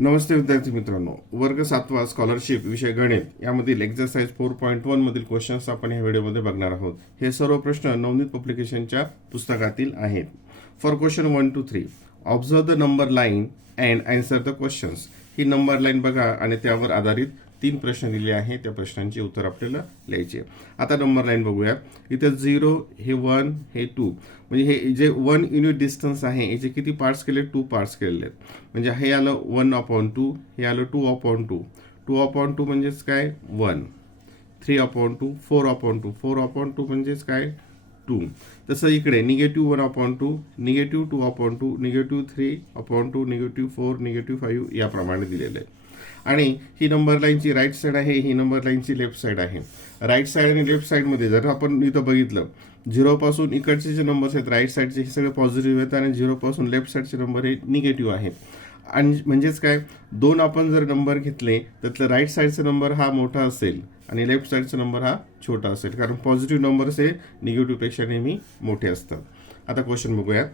नमस्ते विद्यार्थी मित्रांनो, वर्ग 7वा स्कॉलरशिप विषय गणित यामधील एक्झरसाइज 4.1 मधील क्वेश्चन्स आपण या व्हिडिओमध्ये बघणार आहोत. हे सर्व प्रश्न नवनीत पब्लिकेशनच्या पुस्तकातील आहेत. For question 1 to 3 observe the number line and answer the questions. He number line बघा आणि त्यावर आधारित 3 प्रश्न दिले आहेत. त्या प्रश्नांची उत्तर आपल्याला लिहायची. आता नंबर लाईन बघूया. इथे 0, हे 1, हे 2, म्हणजे हे जे 1 युनिट डिस्टन्स आहे याचे किती पार्ट्स केले? 2 पार्ट्स केलेले आहेत. म्हणजे हे आलं 1/2, हे आलं 2/2. 2/2 म्हणजेच काय? 1. 3/2, 4/2, 4/2 म्हणजेच काय? 2. तसं इकडे negative 1/2, negative 2/2, negative 3/2, negative 4, negative 5 याप्रमाणे दिलेलं आहे. आणि ही नंबर लाईनची राईट साईड आहे, ही नंबर लाईनची लेफ्ट साईड आहे. राईट साईड आणि लेफ्ट साईडमध्ये जर आपण इथं बघितलं, 0 पासून इकडचे जे नंबर्स आहेत राईट साईडचे हे सगळे पॉझिटिव्ह आहेत आणि 0 पासून लेफ्ट साईडचे नंबर हे निगेटिव्ह आहेत. आणि म्हणजेच काय, 2 आपण जर नंबर घेतले त्यातलं राईट साईडचा नंबर हा मोठा असेल आणि लेफ्ट साईडचा नंबर हा छोटा असेल, कारण पॉझिटिव्ह नंबर्स हे निगेटिव्हपेक्षा नेहमी मोठे असतात. आता क्वेश्चन बघूयात.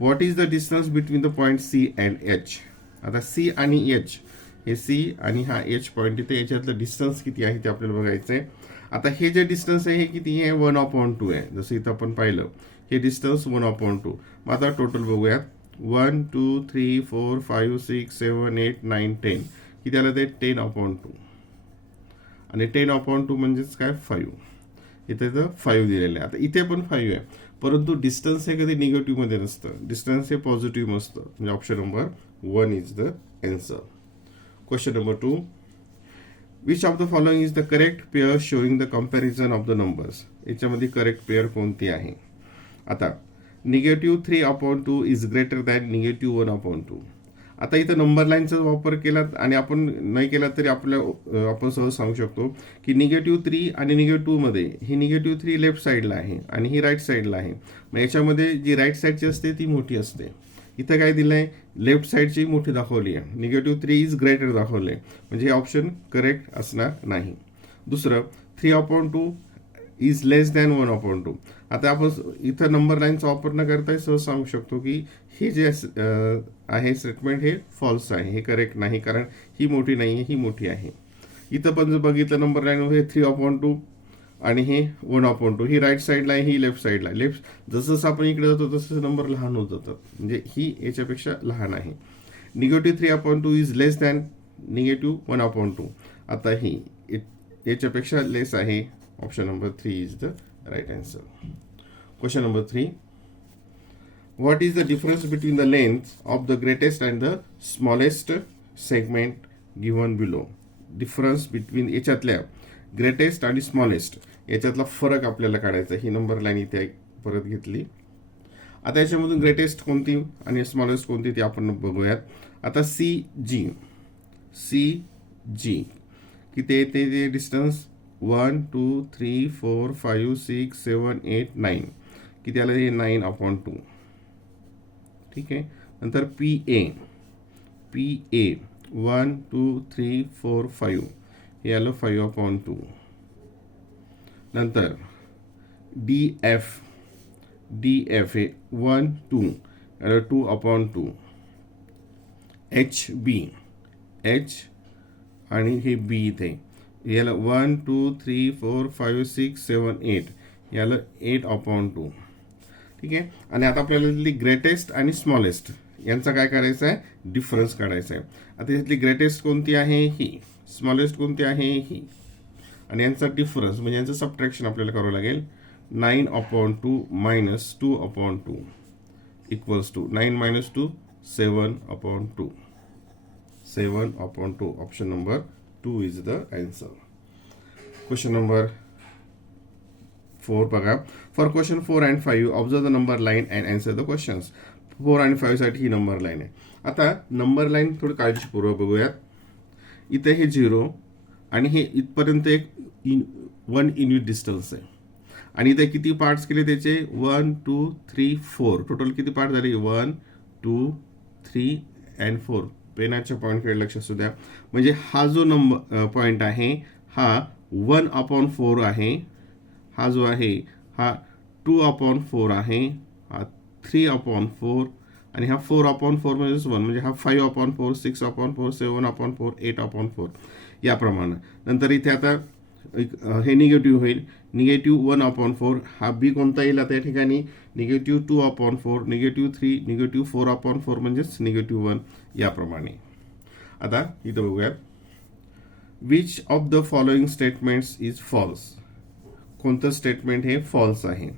What is the distance between the point C and H. आता सी आणि एच, हे सी आणि हा एच पॉईंट इथे, याच्यातलं डिस्टन्स किती आहे ते आपल्याला बघायचं आहे. आता हे जे डिस्टन्स आहे हे किती आहे? 1/2 आहे. जसं इथं आपण पाहिलं हे डिस्टन्स 1/2. मग आता टोटल बघूयात. 1 2 3 4 5 6 7 8 9 10 किती आलं ते? 10/2. आणि 10/2 म्हणजेच काय? 5. इथे तर 5 दिलेलं आहे. आता इथे पण 5 आहे, परंतु डिस्टन्स हे कधी निगेटिव्ह मध्ये नसतं, डिस्टन्स हे पॉझिटिव्ह असतं. म्हणजे option number 1 is the answer. Question number 2. Which of the following is the correct pair showing the comparison of the numbers. याच्यामध्ये करेक्ट पेअर कोणती आहे? आता negative 3/2 is greater than negative 1/2. आता इथं नंबर लाईनचा वापर केला आणि आपण नाही केला तरी आपण सहज सांगू शकतो की निगेटिव्ह 3 आणि निगेटिव्ह 2 मध्ये ही निगेटिव्ह 3 लेफ्ट साईडला आहे आणि ही राईट साईडला आहे. मग याच्यामध्ये जी राईट साईडची असते ती मोठी असते. इथं काय दिलंय? लेफ्ट साईडची मोठी दाखवली आहे, निगेटिव्ह 3 इज ग्रेटर दाखवले, म्हणजे हे ऑप्शन करेक्ट असणार नाही. दुसरं, 3/2 इज लेस दॅन 1/2. आता आपण इथं नंबर लाईनचा वापर न करता सहज सांगू शकतो की हे जे आहे स्टेटमेंट हे फॉल्स आहे, हे करेक्ट नाही, कारण ही मोठी नाही आहे, ही मोठी आहे. इथं पण जर बघितलं नंबर लाईन हे 3/2 आणि हे 1/2, ही राईट साईडला आहे, ही लेफ्ट साईडला आहे. लेफ्ट जसं आपण इकडे जातो तसं नंबर लहान होत जातात, म्हणजे ही याच्यापेक्षा लहान आहे. Negative 3/2 is less than negative 1/2. आता ही याच्यापेक्षा लेस आहे. Option number 3 is the right answer. Question number 3. What is the difference between the length of the greatest and the smallest segment given below. Difference between याच्यातल्या greatest आणि smallest याच्यातला फरक आपल्याला काढायचा. ही नंबर लाईन इथे परत घेतली. आता याच्यामधून ग्रेटेस्ट कोणती आणि स्मॉलेस्ट कोणती ते आपण बघूयात. आता सी जी किती येते ते डिस्टन्स? 1 2 3 4 5 6 7 8 9 किती आलं? हे 9/2. ठीक आहे. नंतर पी ए 1 2 3 4 5 हे आलं 5/2. नंतर डी एफ हे 1 2 याला 2/2. एच आणि हे बी इथे याला 1 2 3 4 5 6 7 8 याला 8/2. ठीक आहे. आणि आता आपल्याला ग्रेटेस्ट आणि स्मॉलेस्ट यांचा काय करायचं आहे? डिफरन्स काढायचा आहे. आता यातली ग्रेटेस्ट कोणती आहे? ही. स्मॉलेस्ट कोणती आहे? ही. आणि यांचा डिफरन्स म्हणजे यांचं सबट्रॅक्शन आपल्याला करावं लागेल. 9/2 - 2/2 equals to 9 - 2 7/2. 7/2. Option number 2 is the answer. Question number 4 बघा. For question 4 and 5 observe the number line and answer the questions. 4 आणि 5 साठी ही नंबर लाईन आहे. आता नंबर लाईन थोडी काळजीपूर्वक बघूयात. इथे हे 0 आणि हे इथपर्यंत एक 1 युनिट डिस्टन्स आहे आणि इथे किती पार्ट्स केले त्याचे? 1 2 3 4. टोटल किती पार्ट झाले? 1 2 3 and 4. पेनाच्या पॉईंटकडे लक्ष असू द्या. म्हणजे हा जो नंबर पॉईंट आहे हा 1/4 आहे, हा जो आहे हा 2/4 आहे, हा 3/4 आणि हा 4/4 म्हणजेच 1, म्हणजे हा 5/4, 6/4, 7/4, 8/4 याप्रमाणे. नंतर इथे आता हे निगेटिव्ह होईल, निगेटिव्ह 1/4. हा बी कोणता येईल आता या ठिकाणी, निगेटिव्ह 2/4, निगेटिव्ह 3, निगेटिव्ह 4/4 म्हणजेच निगेटिव्ह 1 याप्रमाणे. आता इथं बघूयात, which of the following statements is false. कोणतं स्टेटमेंट हे फॉल्स आहे.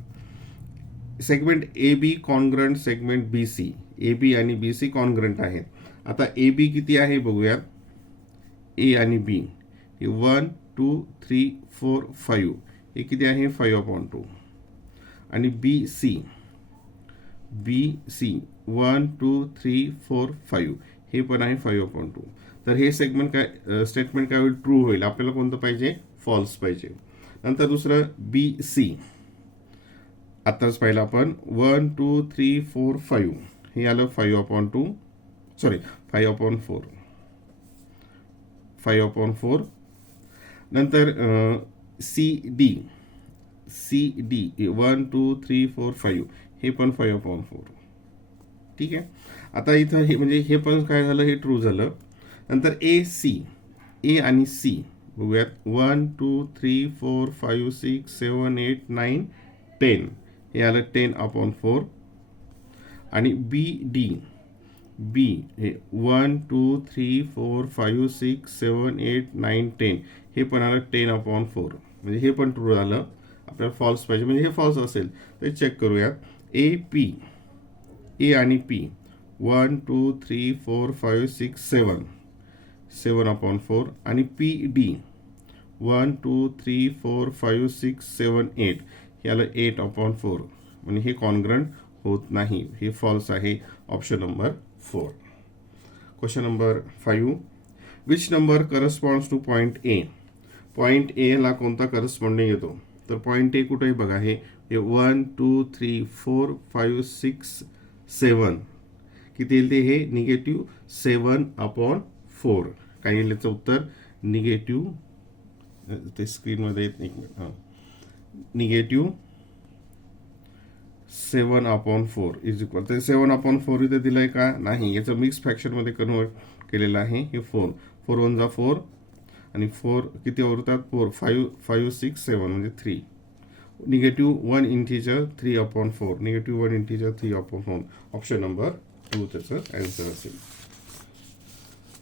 Segment A B congruent segment B C. A B आणि बी सी कॉन्ग्रंट आहेत. आता ए बी किती आहे बघूयात. ए आणि बी हे 1 2 3 4 5 हे किती आहे 5/2. आणि बी सी 1 2 3 4 5 हे पण आहे 5/2. तर हे सेगमेंट काय स्टेटमेंट काय होईल, ट्रू होईल. आपल्याला कोणतं पाहिजे, फॉल्स पाहिजे. नंतर दुसरं बी सी, आत्ताच पाहिलं आपण 1 2 3 4 5 हे आलं 5/2, सॉरी 5/4. नंतर सी डी 1 2 3 4 5 हे पण 5/4. ठीक आहे. आता इथं हे म्हणजे हे पण काय झालं, हे ट्रू झालं. नंतर ए सी, ए आणि सी बघूयात 1 2 3 4 5 6 7 8 9 10 हे आलं 10/4. आणि बी डी, बी हे 1 2 3 4 5 6 7 8 9 10 हे पण आलं 10/4. म्हणजे हे पण ट्रू झालं. आपल्याला फॉल्स पाहिजे, म्हणजे हे फॉल्स असेल तर चेक करूयात. ए पी, ए आणि पी 1 2 3 4 5 6 7 7/4. आणि पी डी 1 2 3 4 5 6 7 8 हे आलं 8/4. म्हणजे हे कॉन्ग्रंट होत नाही, हे फॉल्स आहे. Option number 4. Question number 5, which number corresponds two point A. Point A ला कोणता करस्पॉन्डिंग येतो, तर पॉईंट ए कुठेही बघा, हे 1 2 3 4 5 6 7 किती येईल ते, हे निगेटिव्ह 7/4. काय येईल याचं उत्तर, निगेटिव्ह, ते स्क्रीनमध्ये निगेटिव्ह 7/4 इज इक्वल, ते 7/4 इथे दिलंय का, नाही. याचं मिक्स फ्रॅक्शनमध्ये कन्वर्ट केलेलं आहे. हे 4 1 जा 4 आणि 4 किती उरतात, 4 5 5 6 7 म्हणजे 3. Negative 1 integer 3/4, negative 1 integer 3/4. Option number 2 त्याचं आन्सर असेल.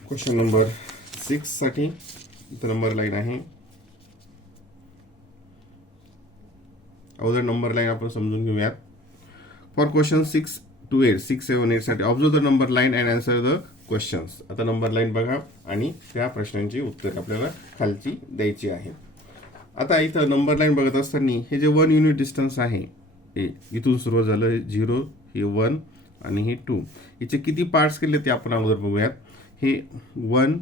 क्वेश्चन नंबर 6 साठी इथं नंबर लाईन आहे. अगोदर नंबर लाईन आपण समजून घेऊयात. फॉर क्वेश्चन 6 to 8, 6 7 8 साठी observe the number line and answer the questions. आता नंबर लाईन बघा आणि त्या प्रश्नांची उत्तर आपल्याला खालची द्यायची आहे. आता इथं नंबर लाईन बघत असताना हे जे 1 युनिट डिस्टन्स आहे, इथून सुरुवात झालं 0, हे 1 आणि हे 2, याचे किती पार्ट्स केले ते आपण अगोदर बघूयात. हे 1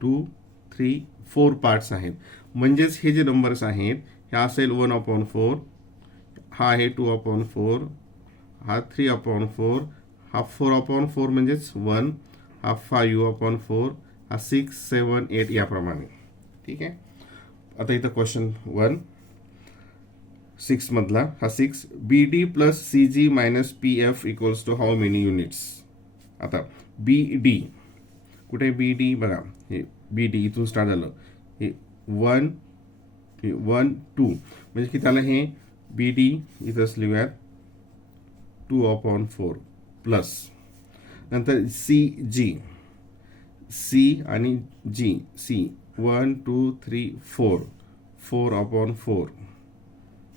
2 3 4 पार्ट्स आहेत. म्हणजेच हे जे नंबर्स आहेत हे असेल 1/4, हा आहे 2/4, हा 3/4, हा 4/4 म्हणजेच 1, हा 5/4, हा 6 7 8 याप्रमाणे. ठीक आहे. आता इथं क्वेश्चन 1 6 मधला हा 6, B D plus C G minus P F equals to how many units. आता बी डी कुठे, बी डी बघा, हे बी डी इथून स्टार्ट झालं, हे 1 1 2 म्हणजे किती आलं, हे बी डी इथंच लिहूयात 2/4 प्लस. नंतर सी जी, सी आणि जी, C 1 2 3 4 4/4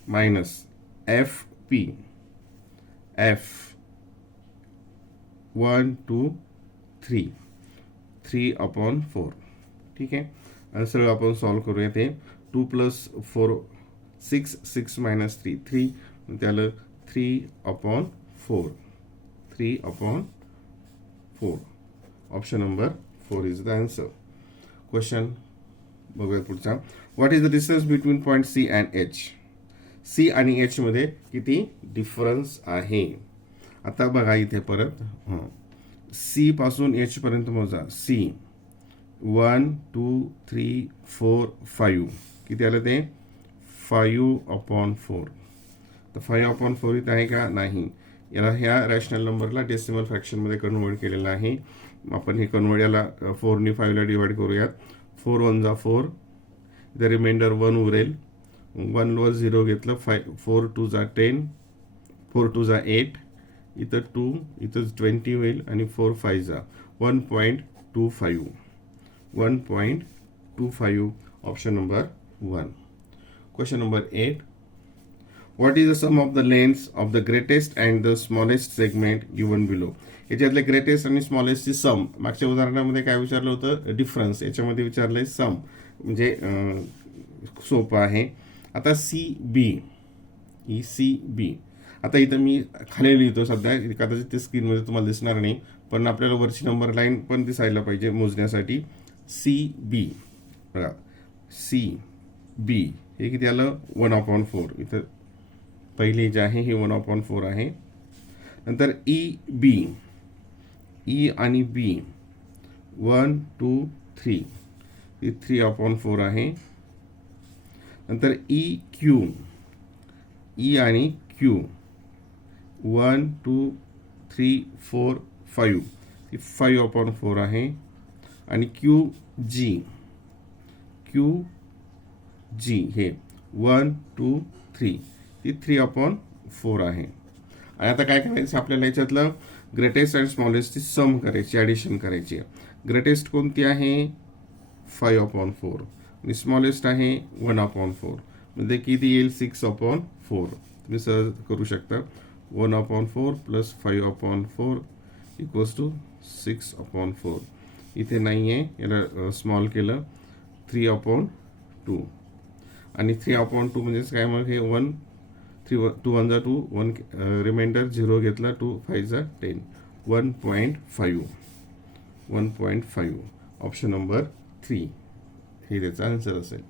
minus F P, F 1 2 3 3/4. ठीक आहे. आणि सगळं आपण सॉल्व्ह करूया. ते 2 + 4 6 6 - 3 3 त्याला 3/4 3/4. Option number 4 is the answer. Question बघूया पुढचा. What is the distance between point C and H. C आणि एच मध्ये किती डिफरन्स आहे. आता बघा इथे परत सी पासून एच पर्यंत मोजा. सी 1 2 3 4 5 किती आलं ते 5/4. तर 5/4 इथे आहे का, नाही. याला ह्या रॅशनल नंबरला डेसिमल फ्रॅक्शनमध्ये कन्वर्ट केलेलं आहे. आपण हे कन्वर्ट याला 4ने 5ला डिवाइड करूयात. 4 1 जा 4, द रिमाइंडर 1 उरेल. 1 वर 0 घेतलं, 4 2 जा 10, 4 2 जा 8, इथं 2, इथं 20 होईल आणि 4 5 जा 1.25. 1.25 option number 1. Question number 8. What is the sum of the lengths of the greatest and the smallest segment given below? याच्यातले ग्रेटेस्ट आणि स्मॉलेस्टची सम. मागच्या उदाहरणामध्ये काय विचारलं होतं? डिफरन्स. याच्यामध्ये विचारलंय सम, म्हणजे सोपं आहे. आता सी बी, ही सी बी. आता इथं मी खाली लिहितो सध्या, कदाचित ते स्क्रीनमध्ये तुम्हाला दिसणार नाही, पण आपल्याला वरची नंबर लाईन पण दिसायला पाहिजे मोजण्यासाठी. सी बी बघा, सी बी हे किती आलं? 1/4. इथं पहिली जे आहे ही 1/4 आहे. नंतर ई बी, ई आणि बी 1 2 3, ही 3/4 आहे. नंतर ई क्यू, ई आणि क्यू 1 2 3 4 5, ही 5/4 आहे. आणि क्यू जी, क्यू जी हे 1 2 3, ती 3/4 आहे. आणि आता काय करायचं आपल्याला? याच्यातलं ग्रेटेस्ट आणि स्मॉलेस्टची सम करायची, ॲडिशन करायची. ग्रेटेस्ट कोणती आहे? 5/4 आणि स्मॉलेस्ट आहे 1/4. म्हणजे किती येईल? 6/4. तुम्ही सहज करू शकता. 1/4 प्लस 5/4 इक्वल्स टू 6/4. इथे नाही आहे, याला स्मॉल केलं 3/2. आणि 3/2 म्हणजेच काय? मग हे 1 2 1 जा 2, 1 रिमाइंडर 0 घेतला, 2 5 जा 10, 1.5. 1.5 ऑप्शन नंबर 3 हे त्याचा आन्सर असेल.